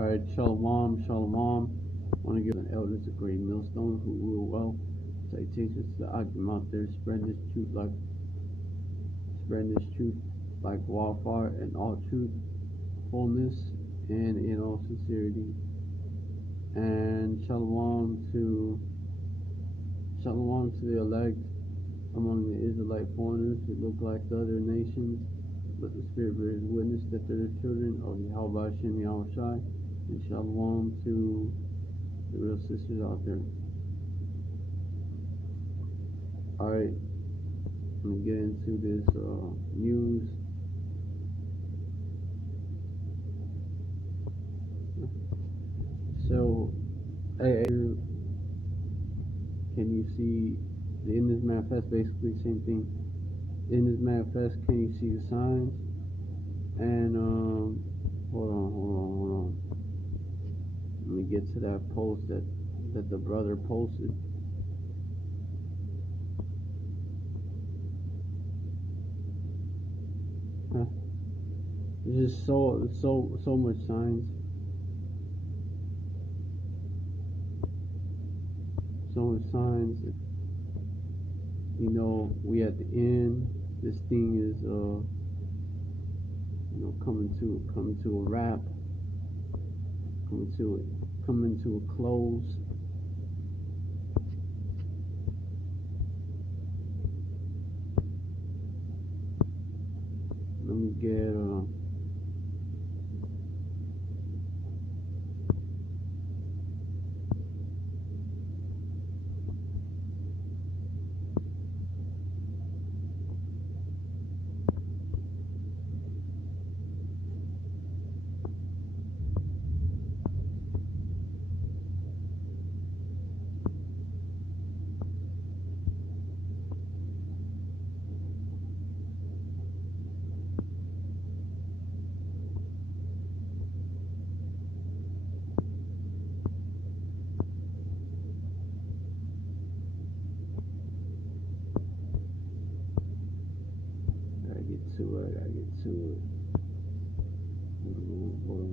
Alright, Shalom, Shalom. I want to give an elders a great millstone who rule well. Citations to Akim out there, spreading this truth like wildfire in all truthfulness and in all sincerity. And Shalom to the elect among the Israelite foreigners who look like the other nations, but the Spirit bears witness that they're the children of Yahweh Hashem Yahushai. And Shalom to the real sisters out there. Alright, let me get into this news. So, hey, can you see the In This Manifest? Basically, same thing. In This Manifest, can you see the signs? And hold on. Let me get to that post that the brother posted. There's just so much signs. So much signs. You know, we at the end. This thing is coming to a wrap. Coming to a close. Let me get I get to it. Hold on.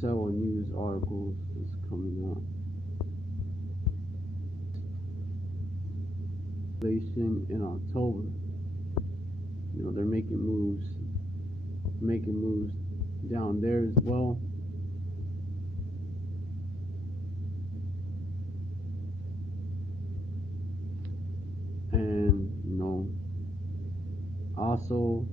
Several news articles is coming out. In October, they're making moves down there as well. And also,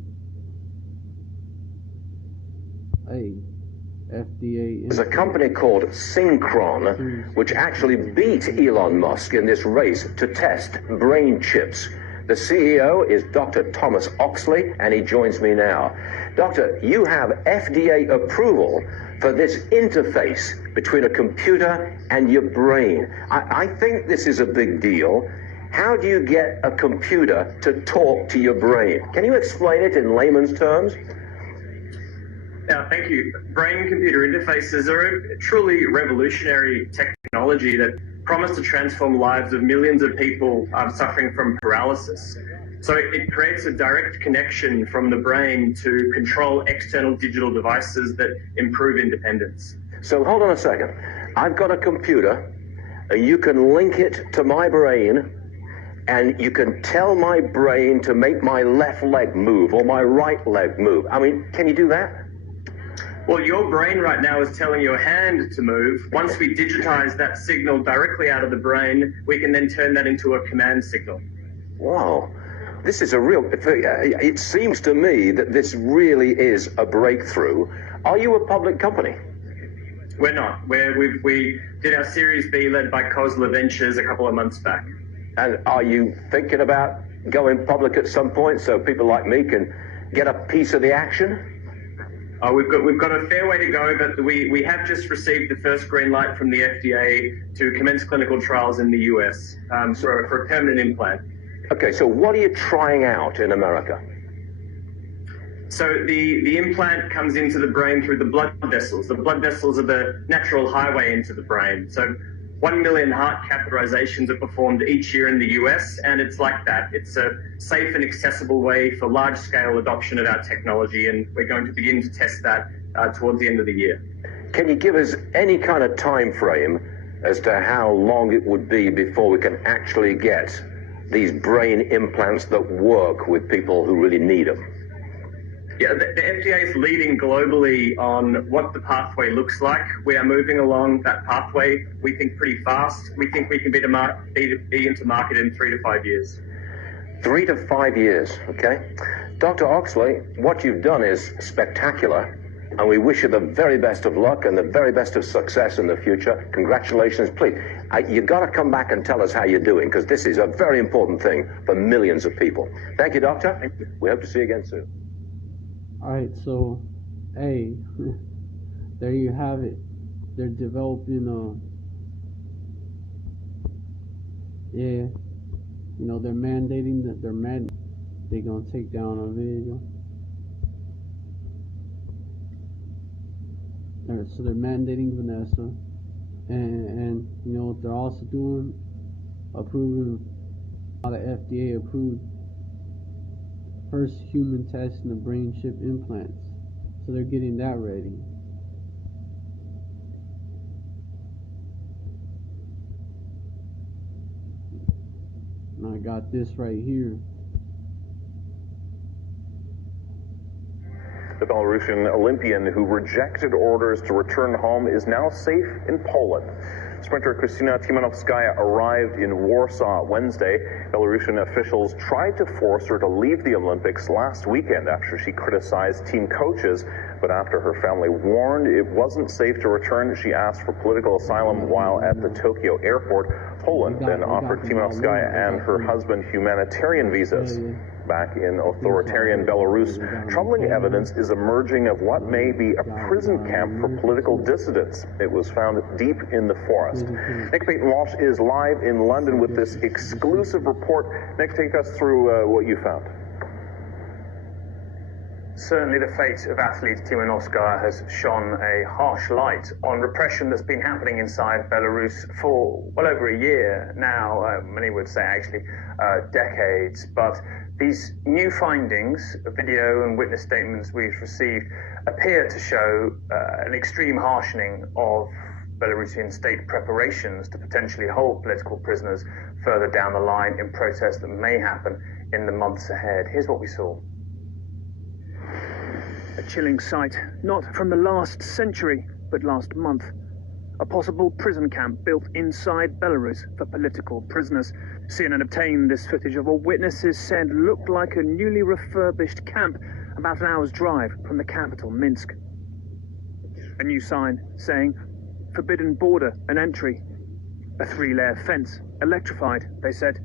FDA. There's a company called Synchron, which actually beat Elon Musk in this race to test brain chips. The CEO is Dr. Thomas Oxley, and he joins me now. Doctor, you have FDA approval for this interface between a computer and your brain. I think this is a big deal. How do you get a computer to talk to your brain? Can you explain it in layman's terms? Thank you. Brain-computer interfaces are a truly revolutionary technology that promise to transform lives of millions of people suffering from paralysis. So it creates a direct connection from the brain to control external digital devices that improve independence. So hold on a second. I've got a computer. You can link it to my brain, and you can tell my brain to make my left leg move or my right leg move. I mean, can you do that? Well, your brain right now is telling your hand to move. Once we digitize that signal directly out of the brain, we can then turn that into a command signal. Wow. This is a real... It seems to me that this really is a breakthrough. Are you a public company? We're not. We did our Series B led by Khosla Ventures a couple of months back. And are you thinking about going public at some point so people like me can get a piece of the action? We've got a fair way to go, but we have just received the first green light from the FDA to commence clinical trials in the US for a permanent implant. Okay, so what are you trying out in America? So the implant comes into the brain through the blood vessels. The blood vessels are the natural highway into the brain. So 1 million heart catheterizations are performed each year in the US, and it's like that. It's a safe and accessible way for large-scale adoption of our technology, and we're going to begin to test that towards the end of the year. Can you give us any kind of time frame as to how long it would be before we can actually get these brain implants that work with people who really need them? Yeah, the FDA is leading globally on what the pathway looks like. We are moving along that pathway, we think, pretty fast. We think we can be into market in 3 to 5 years. 3 to 5 years, okay? Dr. Oxley, what you've done is spectacular, and we wish you the very best of luck and the very best of success in the future. Congratulations. Please, you've got to come back and tell us how you're doing, because this is a very important thing for millions of people. Thank you, Doctor. Thank you. We hope to see you again soon. All right, so, hey, there you have it. They're developing, they're mandating that they're gonna take down a video. So they're mandating Vanessa, and you know what they're also doing? Approving, the FDA approved first human testing of brain chip implants. So they're getting that ready. And I got this right here. The Belarusian Olympian who rejected orders to return home is now safe in Poland. Sprinter Krystyna Timanowskaya arrived in Warsaw Wednesday. Belarusian officials tried to force her to leave the Olympics last weekend after she criticized team coaches. But after her family warned it wasn't safe to return, she asked for political asylum while at the Tokyo airport. Poland then offered Timanowskaya and her husband humanitarian visas. Back in authoritarian Belarus, troubling evidence is emerging of what may be a prison camp for political dissidents. It was found deep in the forest. Nick Payton-Walsh is live in London with this exclusive report. Nick, take us through what you found. Certainly the fate of athlete Timanowskaya has shone a harsh light on repression that's been happening inside Belarus for well over a year now, many would say actually decades. But these new findings, video and witness statements we've received, appear to show an extreme harshening of Belarusian state preparations to potentially hold political prisoners further down the line in protests that may happen in the months ahead. Here's what we saw. A chilling sight, not from the last century, but last month. A possible prison camp built inside Belarus for political prisoners. CNN obtained this footage of what witnesses said looked like a newly refurbished camp about an hour's drive from the capital, Minsk. A new sign saying, "Forbidden border and entry." A 3-layer fence, electrified, they said.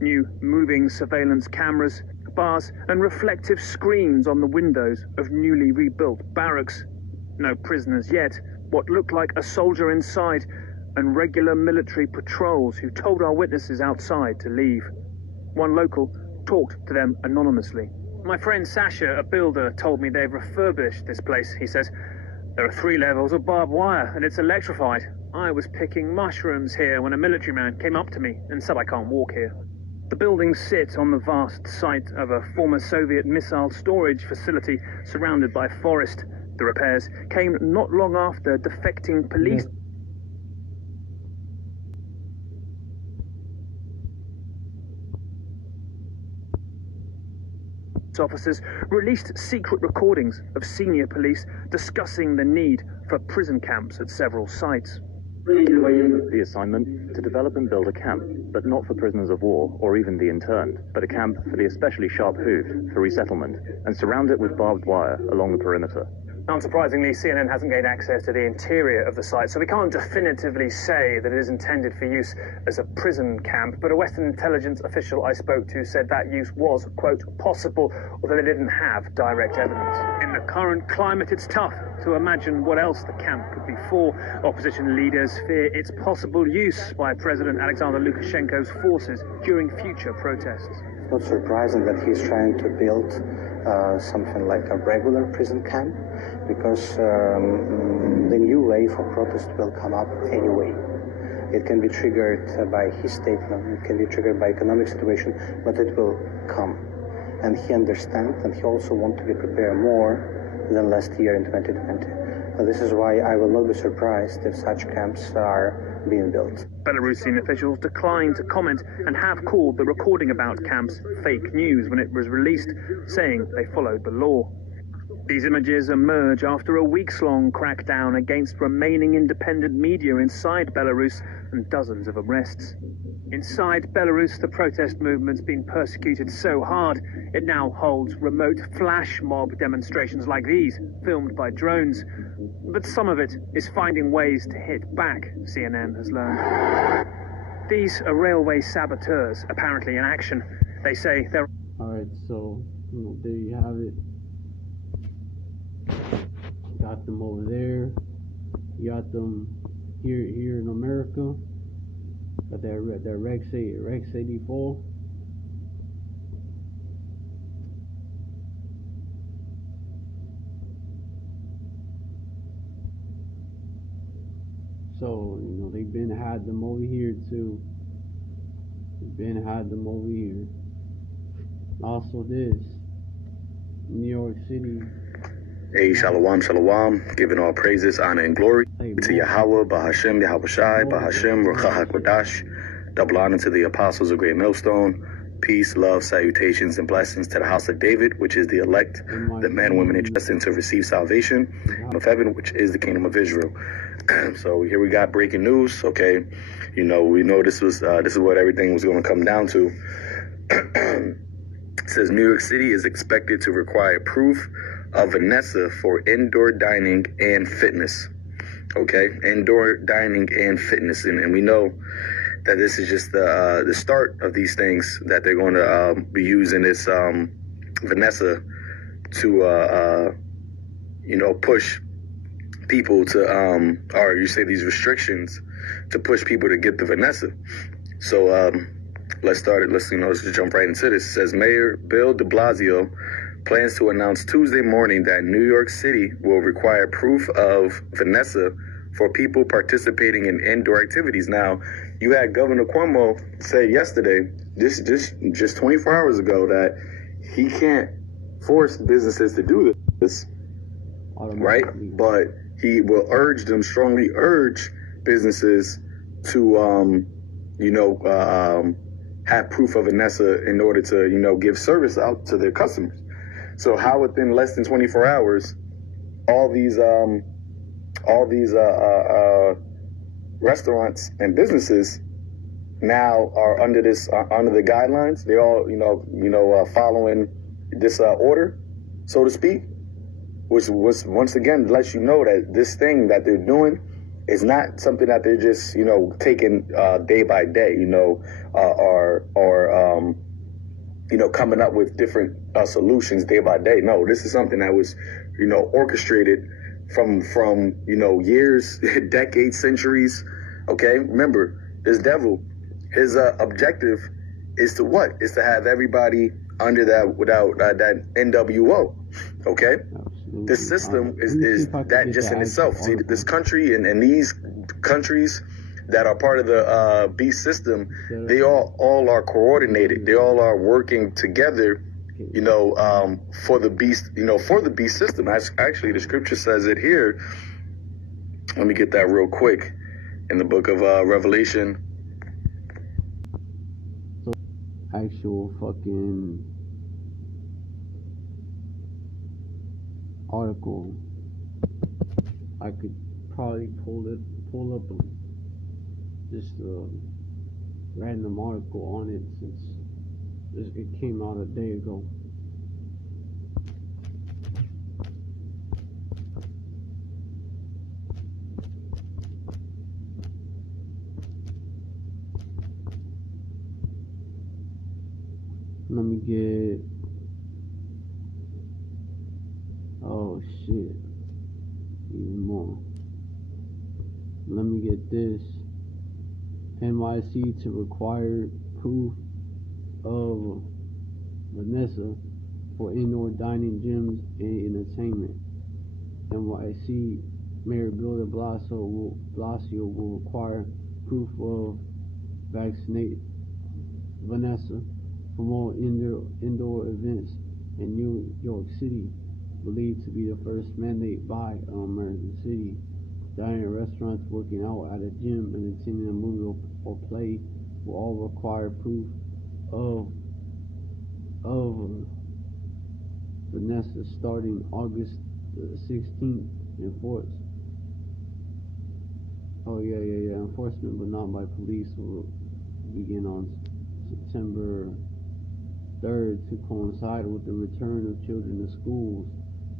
New moving surveillance cameras, bars and reflective screens on the windows of newly rebuilt barracks. No prisoners yet, what looked like a soldier inside, and regular military patrols who told our witnesses outside to leave. One local talked to them anonymously. My friend Sasha, a builder, told me they've refurbished this place, he says. There are 3 levels of barbed wire, and it's electrified. I was picking mushrooms here when a military man came up to me and said I can't walk here. The buildings sit on the vast site of a former Soviet missile storage facility surrounded by forest. The repairs came not long after defecting police officers released secret recordings of senior police discussing the need for prison camps at several sites. The assignment to develop and build a camp, but not for prisoners of war or even the interned, but a camp for the especially sharp-hooved for resettlement, and surround it with barbed wire along the perimeter. Unsurprisingly, CNN hasn't gained access to the interior of the site, so we can't definitively say that it is intended for use as a prison camp, but a Western intelligence official I spoke to said that use was, quote, possible, although they didn't have direct evidence. In the current climate, it's tough to imagine what else the camp could be for. Opposition leaders fear its possible use by President Alexander Lukashenko's forces during future protests. It's not surprising that he's trying to build something like a regular prison camp, because the new wave of protest will come up anyway. It can be triggered by his statement, it can be triggered by economic situation, but it will come. And he understands, and he also wants to be prepared more than last year in 2020. This is why I will not be surprised if such camps are being built. Belarusian officials declined to comment and have called the recording about camps fake news when it was released, saying they followed the law. These images emerge after a weeks-long crackdown against remaining independent media inside Belarus and dozens of arrests. Inside Belarus, the protest movement's been persecuted so hard, it now holds remote flash mob demonstrations like these, filmed by drones. But some of it is finding ways to hit back, CNN has learned. These are railway saboteurs, apparently in action. They say they're... Alright, so, there you have it. Got them over there. You got them here in America. Got that Rex 84. So, they've been had them over here too. Also this, New York City. Hey, shalom, shalom, giving all praises, honor, and glory to Yahweh, Bahashem, Yahawashi, Bahashem, Ruach HaKodash. Double honor to the apostles of Great Millstone. Peace, love, salutations, and blessings to the house of David, which is the elect, the men, women, and destined to receive salvation of heaven, which is the kingdom of Israel. So here we got breaking news. Okay, we know this is what everything was going to come down to. It says New York City is expected to require proof of Vanessa for indoor dining and fitness. Okay, indoor dining and fitness, and we know that this is just the start of these things that they're going to be using this Vanessa to push people to or you say these restrictions to push people to get the Vanessa. So let's just jump right into this. It says Mayor Bill de Blasio plans to announce Tuesday morning that New York City will require proof of Vanessa for people participating in indoor activities. Now, you had Governor Cuomo say yesterday, just 24 hours ago, that he can't force businesses to do this, right? But he will strongly urge businesses to, have proof of Vanessa in order to, give service out to their customers. So how within less than 24 hours, all these restaurants and businesses now are under the guidelines. They all, following this order, so to speak, which was once again lets you know that this thing that they're doing is not something that they're just, taking day by day, or coming up with different solutions day by day. No, this is something that was, orchestrated from years, decades, centuries. Okay, remember, this devil, his objective is to what? Is to have everybody under that without that NWO. Okay, Absolutely. this system Let me is see if I can that get just the in actual itself. See, article. this country and these countries that are part of the beast system, they all are coordinated. They all are working together, you know, for the beast, you know, for the beast system. Actually, the scripture says it here. Let me get that real quick in the book of Revelation. Actual fucking article. I could probably pull up just a random article on it since it came out a day ago. Let me get. Oh shit. Even more. Let me get this. NYC to require proof of Vanessa for indoor dining, gyms, and entertainment. NYC Mayor Bill de Blasio will require proof of vaccinate Vanessa for more indoor events in New York City, believed to be the first mandate by American City. Dining at restaurants, working out at a gym, and attending a movie or play will all require proof of Vanessa starting August 16th in force. Oh yeah. Enforcement, but not by police, will begin on September 3rd to coincide with the return of children to schools.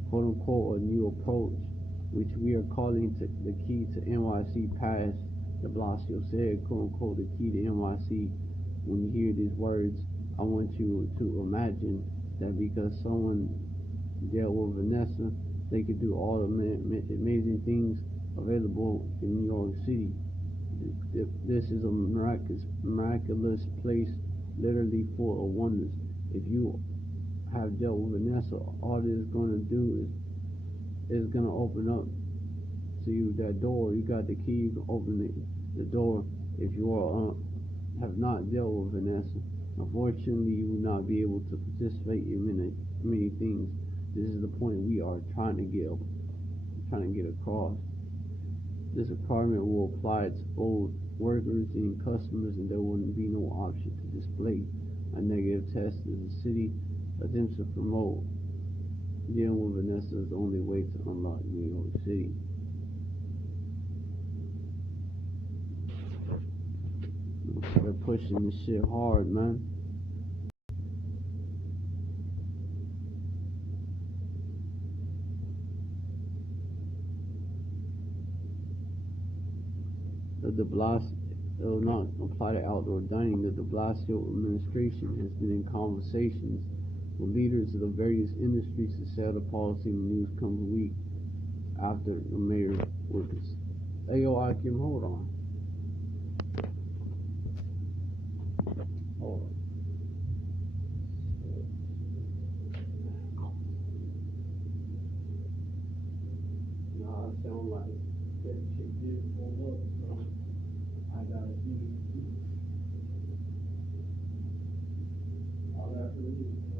"Quote unquote, a new approach, which we are calling the key to NYC Pass," de Blasio said. "Quote unquote, the key to NYC. When you hear these words, I want you to imagine that because someone dealt with Vanessa, they could do all the amazing things available in New York City. This is a miraculous place, literally full of wonders. If you have dealt with Vanessa, all this is going to do is going to open up to you that door. You got the key, you can open the door. If you have not dealt with Vanessa, unfortunately, you will not be able to participate in many things. This is the point we are trying to get across. This requirement will apply to both workers and customers, and there will be no option to display a negative test as the city attempts to promote dealing with Vanessa is the only way to unlock New York City." They're pushing this shit hard, man. De Blasio will not apply to outdoor dining. The de Blasio administration has been in conversations with leaders of the various industries to set a policy. In the news comes a week after the mayor was. Hey, yo, Akim, hold on. Hold on. Nah, I sound like that shit did pull up, so I gotta see. All that really.